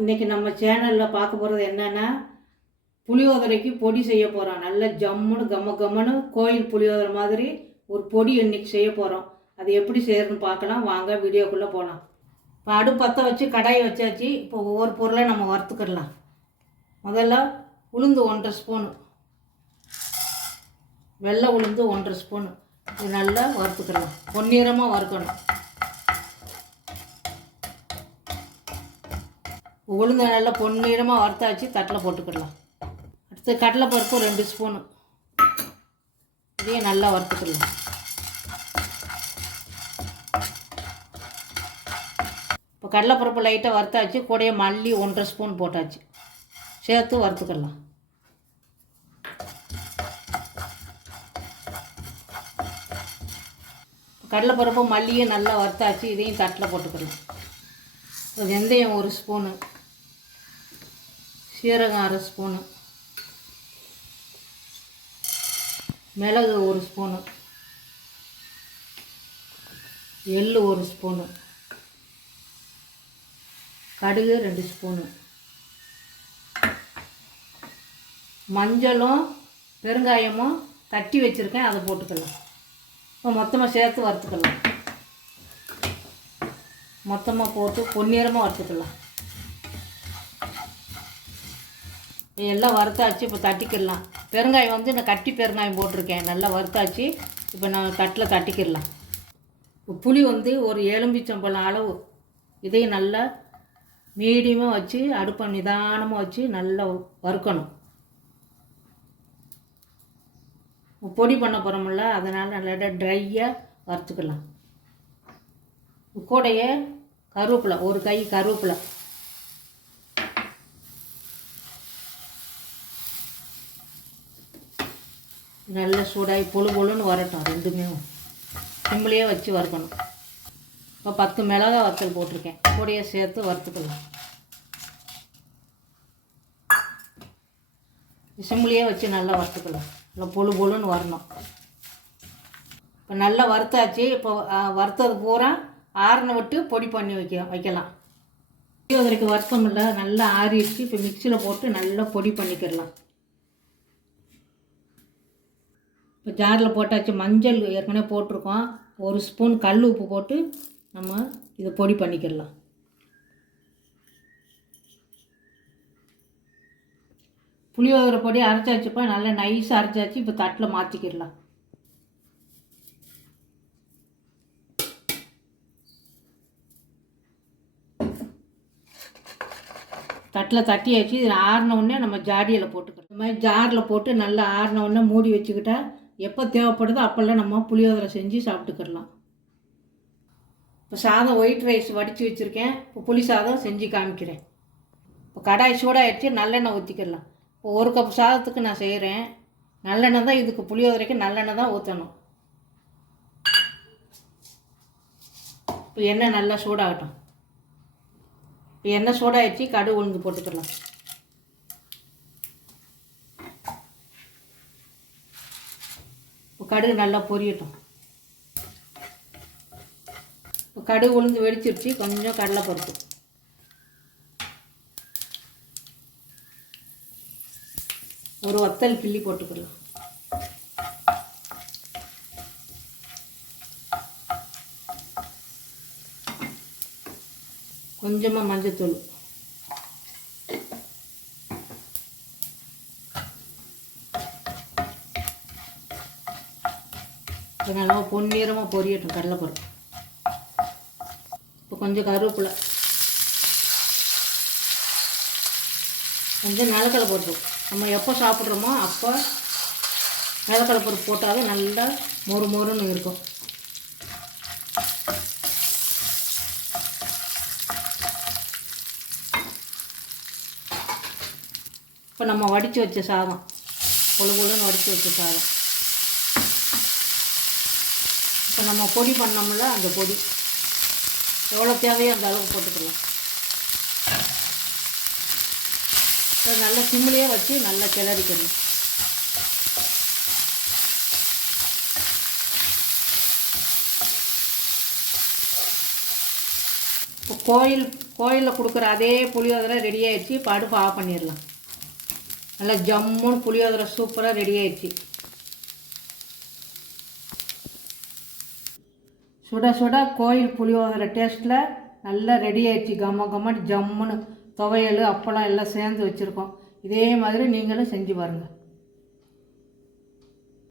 இன்றைக்கி நம்ம சேனலில் பார்க்க போகிறது என்னென்னா புளியோதரைக்கு பொடி செய்ய போகிறோம். நல்ல ஜம்முன்னு கம்மன்னு கோயில் புளியோதரை மாதிரி ஒரு பொடி இன்றைக்கி செய்ய போகிறோம். அது எப்படி செய்யறதுன்னு பார்க்கலாம். வாங்க வீடியோக்குள்ளே போகலாம். இப்போ அடுப்பு பற்ற வச்சு கடாயை வச்சாச்சு. இப்போ ஒவ்வொரு பொருளை நம்ம வறுத்துக்கிடலாம். முதல்ல உளுந்து 1.5 ஸ்பூனு, வெள்ளை உளுந்து 1.5 ஸ்பூனு. இது நல்லா வறுத்துக்கிடலாம். பொன்னிறமாக வறுக்கணும். உளுந்து நல்லா பொன்னிறமாக வறுத்தாச்சு. தட்டில் போட்டுக்கிடலாம். அடுத்து கடலைப்பருப்பு 2 ஸ்பூனு, இதையும் நல்லா வறுத்துக்கிடலாம். இப்போ கடலைப்பருப்பு லைட்டாக வறுத்தாச்சு. கூடயே மல்லி 1.5 ஸ்பூன் போட்டாச்சு. சேர்த்து வறுத்துக்கிடலாம். கடலைப்பருப்பு மல்லியும் நல்லா வறுத்தாச்சு. இதையும் தட்டில் போட்டுக்கலாம். வெந்தயம் 1 ஸ்பூனு, சீரகம் 1/2 ஸ்பூனு, மிளகு 1 ஸ்பூனு, எள் 1 ஸ்பூனு, கடுகு 2 ஸ்பூனு, மஞ்சளும் பெருங்காயமும் தட்டி வச்சுருக்கேன், அதை போட்டுக்கலாம். இப்போ மொத்தமாக சேர்த்து வறுத்துக்கலாம். மொத்தமாக போட்டு பொன்னிறமாக வறுத்துக்கலாம். எல்லாம் வறுத்தாச்சு. இப்போ தட்டிக்கிடலாம். பெருங்காயம் வந்து நான் கட்டி பெருங்காயம் போட்டிருக்கேன். நல்லா வறுத்தாச்சு. இப்போ நான் தட்டில் தட்டிக்கிடலாம். இப்போ புளி வந்து ஒரு எலும்பிச்சம்பழம் அளவு. இதையும் நல்லா மீடியமாக வச்சு அடுப்பை நிதானமாக வச்சு நல்லா வறுக்கணும். பொடி பண்ண போகிறோம்ல, அதனால் நல்லா ட்ரையாக வறுத்துக்கலாம். கூடையே கருவேப்பிலை, ஒரு கை கருவேப்பிலை, நல்ல சூடாகி பொழுன்னு வரட்டும். ரெண்டுமே சிம்மிலேயே வச்சு வறுக்கணும். இப்போ 10 மிளகாய் வத்தல் போட்டிருக்கேன். கூடையே சேர்த்து வறுத்துக்கலாம். சிம்மிலேயே வச்சு நல்லா வறுத்துக்கலாம். நல்லா பொழுன்னு வரணும். இப்போ நல்லா வறுத்தாச்சு. இப்போ வறுத்தது பூரா ஆறுன விட்டு பொடி பண்ணி வைக்கலாம். புளியோதரைக்கு வறுத்தோம்ல, நல்லா ஆறிடுச்சு. இப்போ மிக்சியில் போட்டு நல்லா பொடி பண்ணிக்கிடலாம். இப்போ ஜாரில் போட்டாச்சு. மஞ்சள் ஏற்கனவே போட்டிருக்கோம். 1 ஸ்பூன் கல் உப்பு போட்டு நம்ம இதை பொடி பண்ணிக்கிடலாம். புளியோதரை பொடி அரைச்சாச்சுப்பா, நல்லா நைஸாக அரைச்சாச்சு. இப்போ தட்டில் மாற்றிக்கிடலாம். தட்டில் தட்டியாச்சு. இது ஆறின உடனே நம்ம ஜாடியில் போட்டுக்கலாம். இந்த மாதிரி ஜாரில் போட்டு நல்லா ஆறின உடனே மூடி வச்சுக்கிட்டா எப்போ தேவைப்படுதோ அப்போல்லாம் நம்ம புளியோதரை செஞ்சு சாப்பிட்டுக்கிடலாம். இப்போ சாதம் ஒயிட் ரைஸ் வடித்து வச்சுருக்கேன். இப்போ புளி சாதம் செஞ்சு காமிக்கிறேன். இப்போ கடாய் சூடாகிடுச்சு. நல்லெண்ணெய் ஊற்றிக்கிடலாம். இப்போ 1 கப் சாதத்துக்கு நான் செய்கிறேன். நல்லெண்ணெய் தான் இதுக்கு, புளியோதரைக்கு நல்லெண்ணெய் தான் ஊற்றணும். இப்போ எண்ணெய் நல்லா சூடாகட்டும். இப்போ எண்ணெய் சூடாகிடுச்சு. கடுகு உளுந்து போட்டுக்கலாம். இப்போ கடுகு நல்லா பொரியட்டும். இப்போ கடுகு உளுந்து வெடிச்சிருச்சு. கொஞ்சம் கடலைப்பருப்பு, ஒரு வத்தல் கிள்ளி போட்டுக்கலாம். கொஞ்சமாக மஞ்சத்தூள், நல்லா பொன்னிறமாக பொரியட்டும் கடலைப்பருப்பு. இப்போ கொஞ்சம் கருவேப்பிலை, கொஞ்சம் நிலக்கடலை பருப்பு. நம்ம எப்போ சாப்பிட்றோமோ அப்போ நிலக்கடலை பருப்பு போட்டாலும் நல்லா மொறுன்னு இருக்கும். இப்போ நம்ம வடித்து வச்ச சாதம், பொழுன்னு வடித்து வச்ச சாதம். இப்போ நம்ம பொடி பண்ணோம்ல, அந்த பொடி எவ்வளோ தேவையோ அந்த அளவுக்கு போட்டுக்கலாம். நல்லா சிம்மிலேயே வச்சு நல்லா கிளறிக்கணும். இப்போ கோயிலில் கொடுக்குற அதே புளியோதரை ரெடி ஆயிடுச்சு. இப்போ அடுப்பு ஆஃப் பண்ணிடலாம். நல்லா ஜம்முன்னு புளியோதரை சூப்பராக ரெடி ஆயிடுச்சு. சுட சுட கோயில் புளியோதரை டேஸ்ட்டில் நல்லா ரெடி ஆயிடுச்சு. கம்ம கம்மன்னு ஜம்முன்னு துவையல் அப்பளம் எல்லாம் சேர்ந்து வச்சுருக்கோம். இதே மாதிரி நீங்களும் செஞ்சு பாருங்கள்.